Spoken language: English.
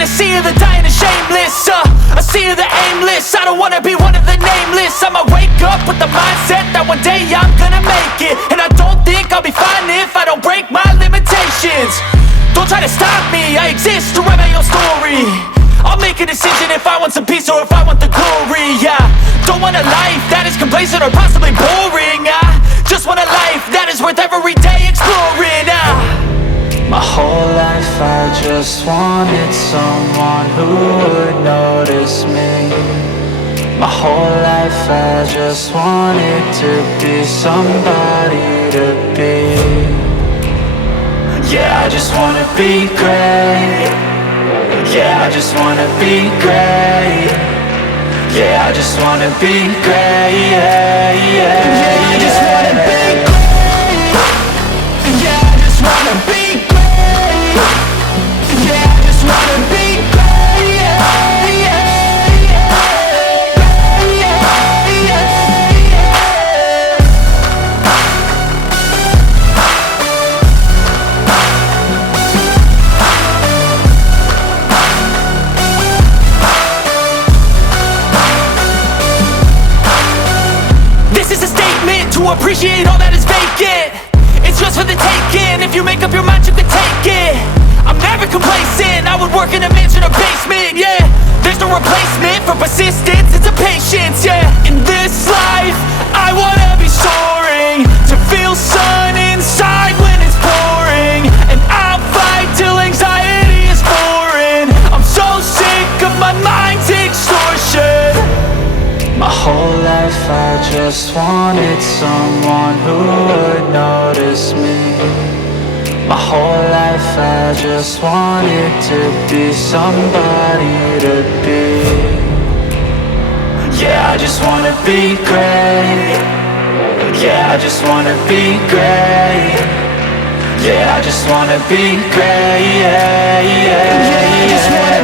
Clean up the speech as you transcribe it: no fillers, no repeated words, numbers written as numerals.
in a sea of the dying and shameless, a sea of the aimless. I don't wanna be one of the nameless. I'ma wake up with the mindset that one day I'm gonna make it. And I don't think I'll be fine if I don't break my limitations. Don't try to stop me, I exist to write my own story. I'll make a decision if I want some peace or if I want the glory. Yeah, don't want a life that is complacent or possibly boring. I just want a life that is worth every day exploring. My whole life I just wanted someone who would notice me. My whole life I just wanted to be somebody to be. Yeah, I just wanna be great. Yeah, I just wanna be great. Yeah, I just wanna be great. Yeah, yeah, yeah, I just wanna be great. Yeah, I just wanna be great. Yeah, I just wanna be great. Yeah, yeah, yeah, yeah, yeah, yeah. This is a statement to appreciate all that is vacant. It's just for the taking. If you make up your mind, you can take it. I'm never complacent. I would work in a mansion or basement. Yeah, there's no replacement for persistence. It's a patience. Yeah, in this life, I wanna be soaring, to feel sun inside when it's pouring. And I'll fight till anxiety is foreign. I'm so sick of my mind's extortion. My whole life I just wanted someone who would notice me. My whole life I just wanted to be somebody to be. Yeah, I just wanna be great. Yeah, I just wanna be great. Yeah, I just wanna be great. Yeah, yeah, yeah, I just wanna